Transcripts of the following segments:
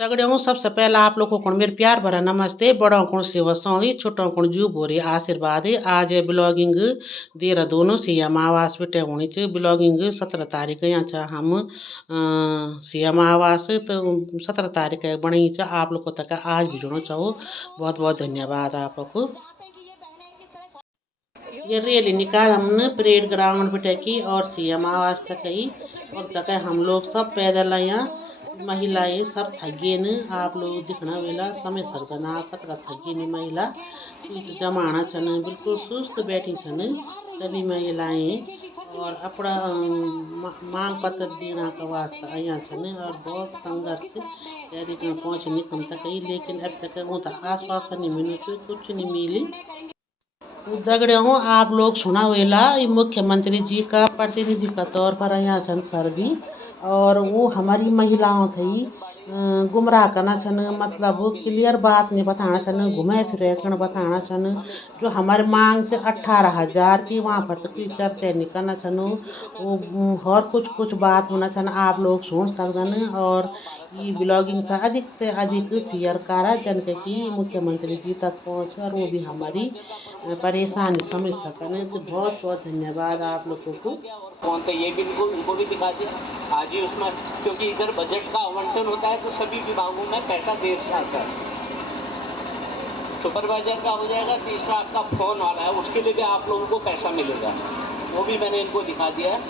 दगड़ियों सबसे पहला आप लोगों को मेरे प्यार भरा नमस्ते। बड़ों को सेवा सौंगी, छोटों को जू भोरी आशीर्वाद। आज ब्लॉगिंग देहरादून सीएम आवास बिटे होनी च। ब्लॉगिंग 17 तारीख यहाँ छ हम सीएम आवास तो 17 तारीख बणी च। आप लोग तक आज भिजणो चाहो, बहुत बहुत धन्यवाद आपको। ये रैली निकाल हमने परेड ग्राउंड बिटे की और सीएम आवास तक ही, और तक हम लोग सब पैदल आया। महिलाएं सब थकी न, आप लोग दिखना वेला समय सकता ना कतरा थकी नहीं महिला जमाना छन, बिल्कुल सुस्त बैठी छन सभी महिलाएं। और अपना मांग पत्र देना का वास्ता आया छन और बहुत संघर्ष कैरी पहुँच निकम तक ही, लेकिन अब तक वो आसपास नहीं मिली, कुछ नहीं मिली। दगड़ियों आप लोग सुना वेला मुख्यमंत्री जी का प्रतिनिधि के तौर पर यहाँ छन सर जी, और वो हमारी महिलाओं थी गुमराह करना छन, मतलब क्लियर बात नहीं बताना छन, घुमे फिरे कण बताना छन। जो हमारे मांग से 18,000 की वहाँ पर तो कोई चर्चा नहीं करना छन, वो और कुछ बात होना छन आप लोग सुन सकदन। और ये ब्लॉगिंग का अधिक से अधिक शेयर करा जन की मुख्यमंत्री जी तक पहुँचे और वो भी हमारी परेशानी समझ सकन। तो बहुत बहुत धन्यवाद आप लोगों को। कौन थे ये भी उनको भी दिखा दिया आज ही उसमें, क्योंकि इधर बजट का आवंटन होता है तो सभी विभागों में पैसा देर से आता है। सुपरवाइजर का हो जाएगा, तीसरा आपका फोन वाला है उसके लिए भी आप लोगों को पैसा मिलेगा, वो भी मैंने इनको दिखा दिया है,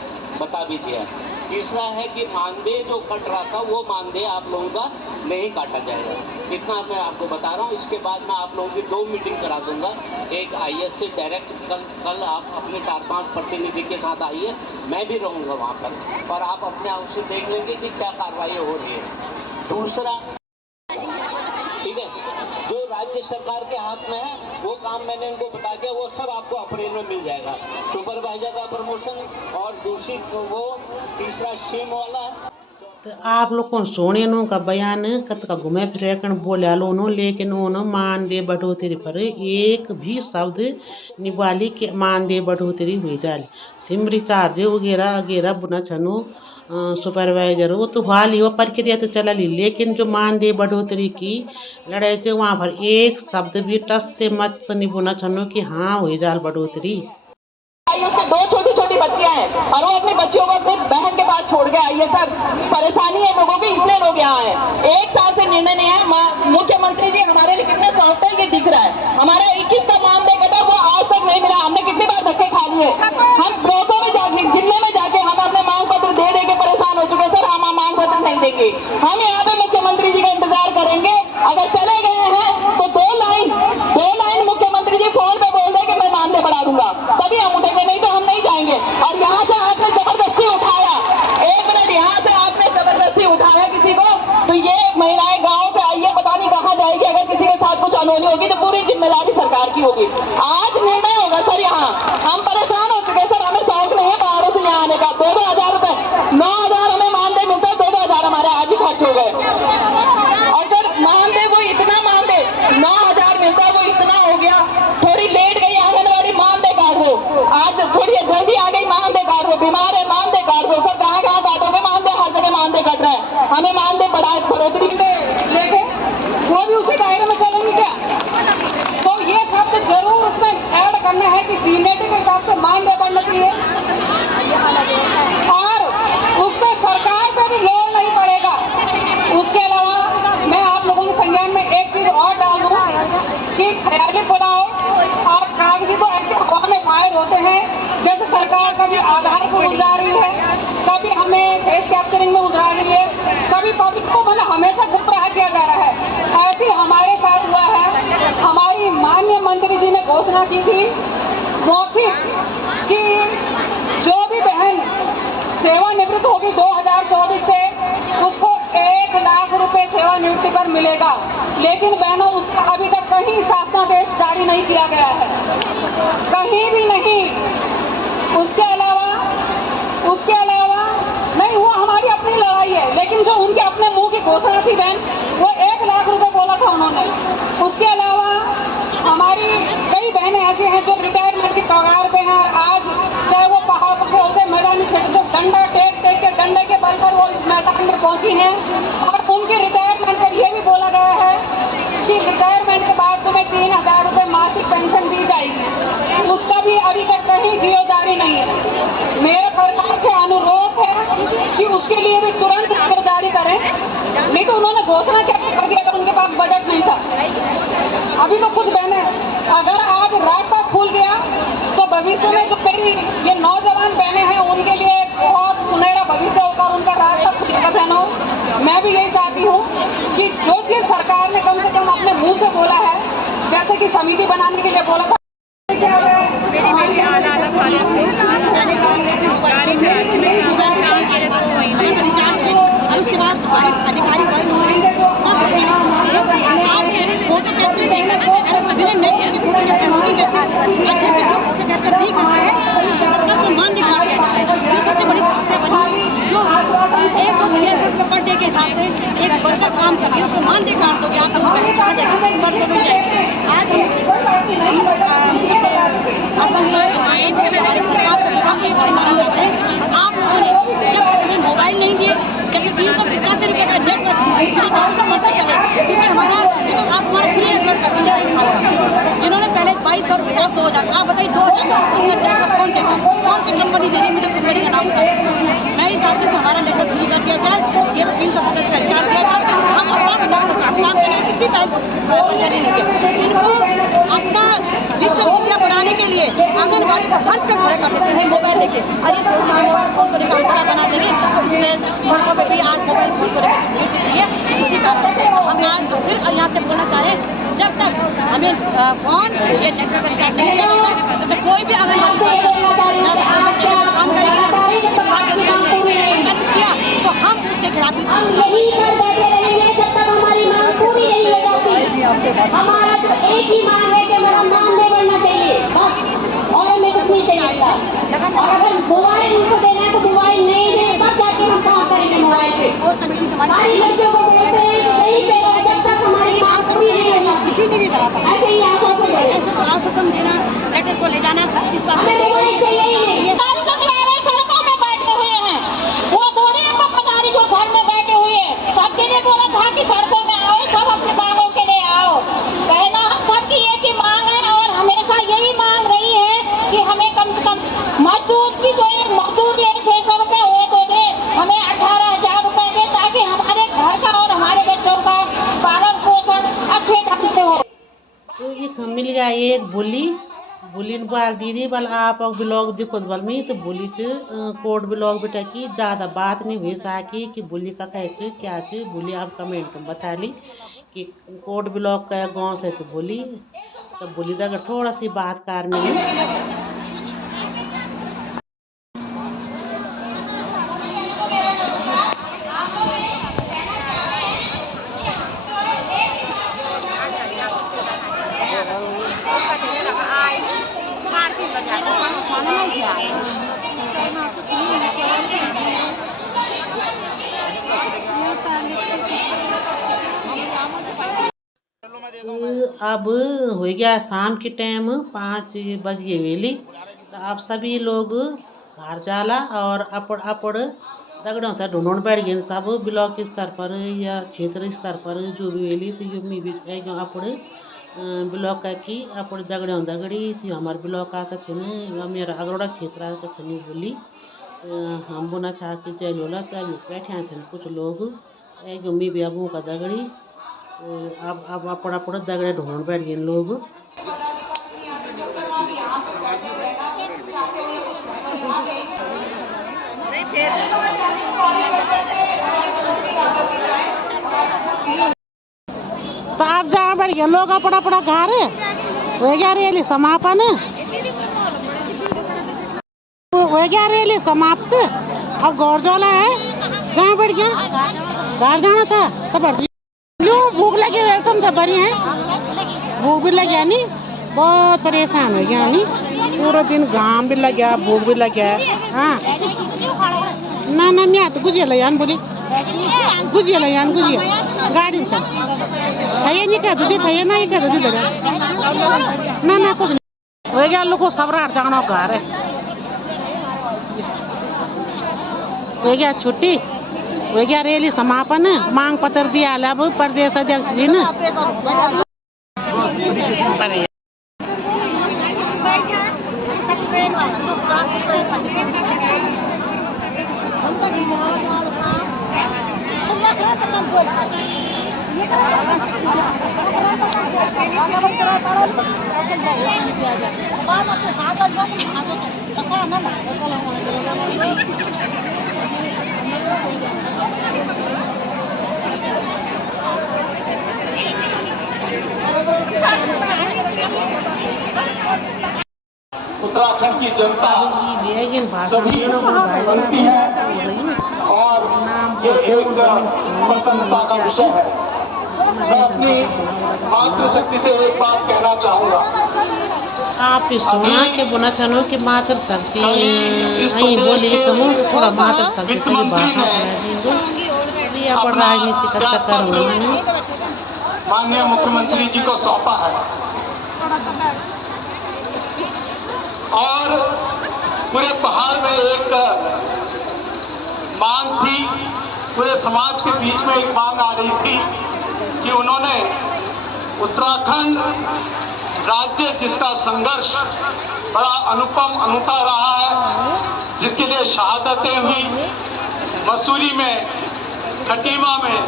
बता भी दिया। तीसरा है कि मानदेय जो कट रहा था वो मानदेय आप लोगों का नहीं काटा जाएगा, इतना मैं आपको बता रहा हूँ। इसके बाद मैं आप लोगों की 2 मीटिंग करा दूंगा, एक आईएएस से डायरेक्ट कल आप अपने 4-5 प्रतिनिधि के साथ आइए, मैं भी रहूँगा वहाँ पर और आप अपने आप से देख लेंगे कि क्या कार्रवाई हो रही है। दूसरा ठीक है, जो राज्य सरकार के हाथ में है वो काम मैंने इनको बता दिया, वो सब आपको अप्रैल में मिल जाएगा। सुपरवाइजर का प्रमोशन और दूसरी वो तीसरा सिम वाला। तो आप लोग को सोने नो का बयान कत का घूमे फिरे कण बोलिया लो, लेकिन उन्होंने मानदेय बढ़ोतरी पर एक भी शब्द निवाली के मानदेय बढ़ोतरी हुई जाली। सिम रिचार्ज वगैरह वगैरह बुना छनो सुपरवाइजर वो तो वाली वो प्रक्रिया तो चलली, लेकिन जो मानदेय बढ़ोतरी की लड़ाई से वहाँ पर एक शब्द भी टस से मत नहीं बुना छनो कि हाँ हुई जाल बढ़ोतरी। उसमें 2 छोटी छोटी बच्चियां हैं और वो अपनी बच्चियों को अपनी बहन के पास छोड़ के आई है। सर परेशानी है लोगों की, इसलिए लोग यहाँ है। 1 साल से निर्णय नहीं है। मुख्यमंत्री जी हमारे लिए कितने सॉफ्ट है ये दिख रहा है। हमारा 21 का मानदेय कटा वो आज तक नहीं मिला, हमने कितनी बार धक्के खा लिए। हम ब्लॉकों में जाके जिले में जाके हम अपने मांग पत्र दे दे के परेशान हो चुके। सर हम मांग पत्र नहीं देंगे, हम यहाँ पे मुख्यमंत्री जी का इंतजार करेंगे। अगर चले गए हैं तो 2 लाइन मुख्यमंत्री जी फोन पे बोल दे कि मैं मानदेय बढ़ा दूंगा, तभी हम उठेंगे, नहीं तो हम नहीं जाएंगे। और यहाँ से आपने जबरदस्ती उठाया, 1 मिनट यहाँ से आपने जबरदस्ती उठाया किसी को, तो ये महिलाएं गांव से आई है, पता नहीं कहाँ जाएगी। अगर किसी के साथ कुछ अनहोनी होगी तो पूरी जिम्मेदारी सरकार की होगी। आज निर्णय होगा सर, यहाँ हम परेशान हो चुके सर, हमें शौक नहीं है पहाड़ों से यहाँ आने का। 2,000 रुपए 9,000 हमें मानदेय मिलता है, 2,000 हमारे आज ही खर्च हो गए। और सर मानदेय वो इतना मानदेय 9,000 मिलता है, वो इतना हो गया। थोड़ी लेट गई आंगनवाड़ी, मानदेय काट दो। आज थोड़ी जल्दी आ गई, मानदेय काट दो। बीमार है, मानदेय काट दो। सर कहाँ कहाँ काटोगे मानदेय? हर जगह मानदेय कट रहा है। हमें मानदेय बढ़ोतरी लेके वो भी उसी दायरे में चलेंगे क्या? तो ये सब जरूर उसमें ऐड करना है कि सीनियरिटी के हिसाब से मानदेय बढ़ना चाहिए, और उसमें सरकार पे भी लोड नहीं पड़ेगा। उसके अलावा मैं आप लोगों के संज्ञान में एक चीज और डाल दूं कि ख्याली पुलाव और कागजी तो ऐसे हवा में फायर होते हैं, जैसे सरकार कभी आधार को उलझा रही है, कभी हमें फेस कैप्चरिंग में उलझा रही है, कभी पब्लिक को मतलब हमेशा गुमराह किया जा रहा है। ऐसे हमारे साथ हुआ है। हमारी माननीय मंत्री जी ने घोषणा की थी मौखिक कि जो भी बहन सेवानिवृत्त होगी 2024 से उसको 1 लाख रुपए सेवानिवृत्ति पर मिलेगा, लेकिन बहनों उसका अभी तक कहीं शासनादेश जारी नहीं किया गया है, कहीं भी नहीं। उसके अलावा नहीं, वो हमारी अपनी लड़ाई है, लेकिन जो उनके अपने मुंह की घोषणा थी बहन, वो 1 लाख रुपए बोला था उन्होंने। उसके अलावा हमारी कई बहनें ऐसी हैं जो रिटायरमेंट की कगार पे हैं, और आज चाहे वो पहाड़ से हो चाहे मैदानी क्षेत्र, जो डंडा टेक के डंडे के बल पर वो इस मैदान में पहुंची हैं और उनकी रिटायरमेंट पर अभी तक कहीं जियो जारी नहीं है। मेरा सरकार से अनुरोध है कि उसके लिए भी तुरंत जियो जारी करें, नहीं तो उन्होंने घोषणा कैसे कर दी अगर उनके पास बजट नहीं था। अभी तो कुछ बहने, अगर आज रास्ता खुल गया तो भविष्य में जो मेरी ये नौजवान बहनें हैं उनके लिए बहुत सुनहरा भविष्य होगा, उनका रास्ता खुलेगा। बहनों, मैं भी यही चाहती हूँ कि जो चीज सरकार ने कम से कम अपने मुंह से बोला है, जैसे कि समिति बनाने के लिए बोला था, और उसके बाद अधिकारी फोटो कैप्चर नहीं करना अभिनय नहीं है, फोटो कैप्चर होगी कैसे? आज जैसे जो फोटो कैप्चर नहीं करता है उसको मान दिखा दिया जा रहा है। ये सबसे बड़ी समस्या बनी जो 166 पर डे के हिसाब से एक वर्कर काम कर रही है, उसको मान दिखा दोगे आप लोग आज हमारी सरकार आप लोगों ने जब तक हमें मोबाइल नहीं दिए, जब 385 रुपये का नेटवर्क चले, क्योंकि हमारा आप हमारा फ्री नेटवर्क कर दीजिए 1 साल का। जिन्होंने पहले 2200 रुपये आप 2000, आप बताइए 2000 का कौन देगा? कौन सी कंपनी दे रही है? मुझे कंपनी का नाम बता दीजिए। मैं ये चाहती हूँ कि हमारा नेटवर्क फ्री कर दिया जाए, ये 350 का रिचार्ज दिया जाए, हम अपना काम करने किसी टाइप परेशानी नहीं है। इनको अपना डिजिटल इंडिया बनाने के लिए आंगनबाड़ी को हर जगह खड़ा कर देते हैं मोबाइल लेके, और ये सोचते हैं मोबाइल फोन को लेकर बड़ा बना देंगे, उसमें सड़कों पर भी आज मोबाइल फोन को लेकर इसी कारण हम आज फिर यहाँ से बोलना चाह रहे हैं, जब तक हमें फोन ये नेटवर्क रिचार्ज नहीं दिया जाता तब तक कोई भी आंगनबाड़ी काम करेगी किया तो हम उसके खिलाफ यही पर बैठे रहेंगे जब तक हमारी मांग पूरी नहीं हो जाती। हमारा तो एक ही मांग है कि हमारा मानदेय बढ़ना चाहिए, बस, और हमें कुछ नहीं चाहिए। और अगर मोबाइल उनको देना है तो मोबाइल नहीं दे, तब जाके हम काम करेंगे मोबाइल पे। हमारी लड़कियों को बोलते हैं नहीं पे जब तक हमारी मांग पूरी नहीं हो जाती। ऐसे ही आश्वासन देना, लेटर को ले जाना, इस बात हमें मोबाइल चाहिए ही नहीं। सड़कों में बैठे हुए हैं, वो थोड़ी पदारी जो घर में बैठे हुए हैं। सबके लिए बोला था कि सड़कों में आओ, सब अपने मांगों के लिए आओ। पहला हम सबकी एक ही मांग है और हमेशा यही मांग रही है कि हमें कम से कम मजदूर की जो एक मजदूरी है 600 रुपये वो तो दे, हमें 18,000 रुपये दे, ताकि हमारे घर का और हमारे बच्चों का पालन पोषण अच्छे ढंग से हो। तो ये मिल गया एक बुली बाल दीदी बल आप ब्लॉग दिखो बल में तो बुली कोड ब्लॉग बेटा की ज़्यादा बात नहीं हुई साकी कि बुली का कैसे क्या चे बुली आप कमेंट में बता ली कि कोड ब्लॉग का गाँव से बुली तो बुली अगर थोड़ा सी बात कार मिली। अब हो गया शाम के टाइम 5 बज गए वेली, तो अब सभी लोग घर जाला और अपड़ दगड़ों से ढूंढ बैठ गए सब ब्लॉक स्तर पर या क्षेत्र स्तर पर जो भी वेली तो यो मी भी अपड़ ब्लॉक की अपड़ दगड़ों दगड़ी तो हमारे ब्लॉक आका छन मेरा अगरोड़ा क्षेत्र आका छन बोली हम बोना चाह के चलोला तो बैठे छन कुछ लोग एक मी भी अब का दगड़ी अब अपड़ दगड़े ढूंढ बैठ गए लोग। तो आप जहाँ बैठ गए लोग अपना घर हो गया रैली समापन, हो गया रैली समाप्त। अब गौरजौला है जहाँ बैठ गया घर जाना था तो बढ़ती भूख लगी हुई तुम तो बड़ी हैं, भूख भी लग गया नहीं, बहुत परेशान हो गया नहीं, पूरा दिन घाम भी लग गया भूख भी लग गया। हाँ ना मैं तो गुजिया ले आन बोली गुजिया ले आन गुजिया गाड़ी में चल खाइए नहीं कहते थे खाइए ना ये कहते थे ना कुछ नहीं हो गया लोग को सबराट जाना घर है हो गया छुट्टी हो गया रैली समापन मांग पत्र दिया अब प्रदेश अध्यक्ष जी ने। उत्तराखंड की जनता लेकिन भाषण सभी बनती है और ये एक प्रसन्नता का विषय है। मैं अपनी मातृशक्ति से एक बात कहना चाहूंगा। आप सुना के बोना चाहो कि मात्र शक्ति नहीं बोली कमो तो थोड़ा मात्र शक्ति वित्त की मंत्री भाषा ने अभी आप राजनीति का चक्कर होना माननीय मुख्यमंत्री जी को सौंपा है और पूरे पहाड़ में एक मांग थी, पूरे समाज के बीच में एक मांग आ रही थी कि उन्होंने उत्तराखंड राज्य जिसका संघर्ष बड़ा अनुपम अनूठा रहा है, जिसके लिए शहादतें हुई, मसूरी में, खटीमा में,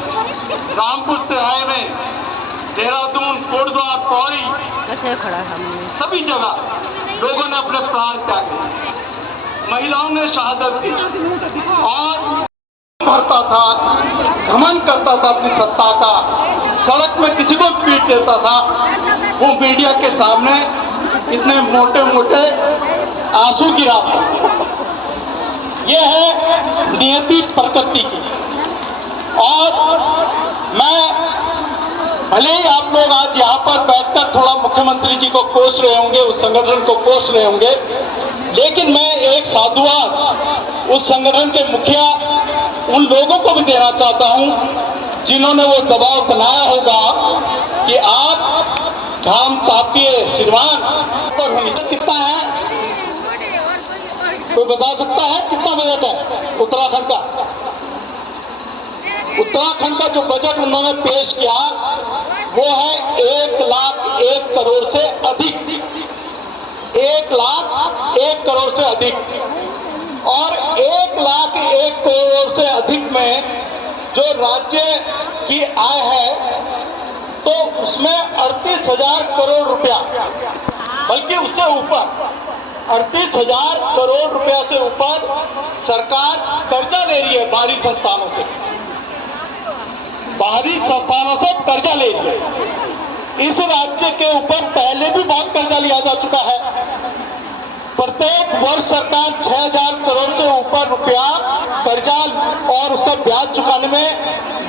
रामपुर तराई में, देहरादून, कोटद्वार, पौड़ी, सभी जगह लोगों ने अपने प्राण त्यागे, महिलाओं ने शहादत दी और भरता था, घमंड करता था अपनी सत्ता का, सड़क में किसी को पीट देता था, वो मीडिया के सामने इतने मोटे मोटे आंसू गिराता। ये है नियति प्रकृति की। और मैं भले ही आप लोग आज यहाँ पर बैठकर थोड़ा मुख्यमंत्री जी को कोस रहे होंगे, उस संगठन को कोस रहे होंगे, लेकिन मैं एक साधुवाद उस संगठन के मुखिया उन लोगों को भी देना चाहता हूँ जिन्होंने वो दबाव बनाया होगा कि आप घाम तापिए श्रीमान पर होनी। कितना है, कोई बता सकता है कितना बजट है उत्तराखंड का? उत्तराखंड का जो बजट उन्होंने पेश किया वो है 1,01 करोड़ से अधिक, 1,01 करोड़ से अधिक। और 1,01 करोड़ से अधिक में जो राज्य की आय है तो उसमें 38,000 करोड़ रुपया, बल्कि उससे ऊपर 38,000 करोड़ रुपया से ऊपर सरकार कर्जा ले रही है बाहरी संस्थानों से, बाहरी संस्थानों से कर्जा ले रही है। इस राज्य के ऊपर पहले भी बहुत कर्जा लिया जा चुका है। प्रत्येक वर्ष सरकार 6,000 करोड़ से ऊपर रुपया कर्जा और उसका ब्याज चुकाने में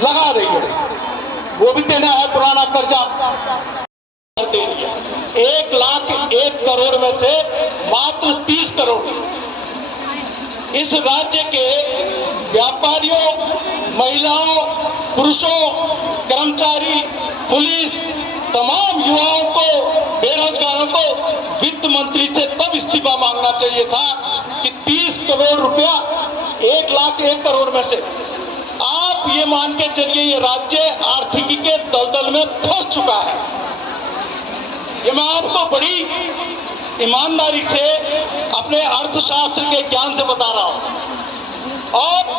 लगा रही है। वो भी देना है पुराना कर्जा दे रही है। 1,01 करोड़ में से मात्र 30 करोड़ इस राज्य के व्यापारियों, महिलाओं, पुरुषों, कर्मचारी, पुलिस, तमाम युवाओं को, बेरोजगारों को वित्त मंत्री से तब इस्तीफा मांगना चाहिए था कि 30 करोड़ रुपया 1,01 करोड़ में से। आप ये मान के चलिए ये राज्य आर्थिकी के दलदल में फंस चुका है। ये मैं आपको बड़ी ईमानदारी से अपने अर्थशास्त्र के ज्ञान से बता रहा हूं। और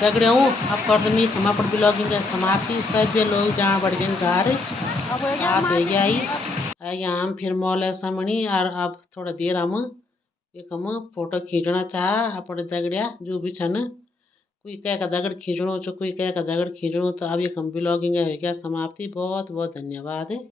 दगड़ियों अब करदमी समापन ब्लॉगिंग समाप्ति। सभी लोग जहाँ बढ़ गए घर आप आई यहाँ हम फिर मॉल समणी और अब थोड़ा देर हम एक हम फोटो खींचना चाह अपने दगड़िया जो भी छन, कोई कह का दगड़ खींचणो चो, कोई कह का दगड़ खींचणो। तो अब एक हम ब्लॉगिंग है क्या समाप्ति। बहुत बहुत धन्यवाद।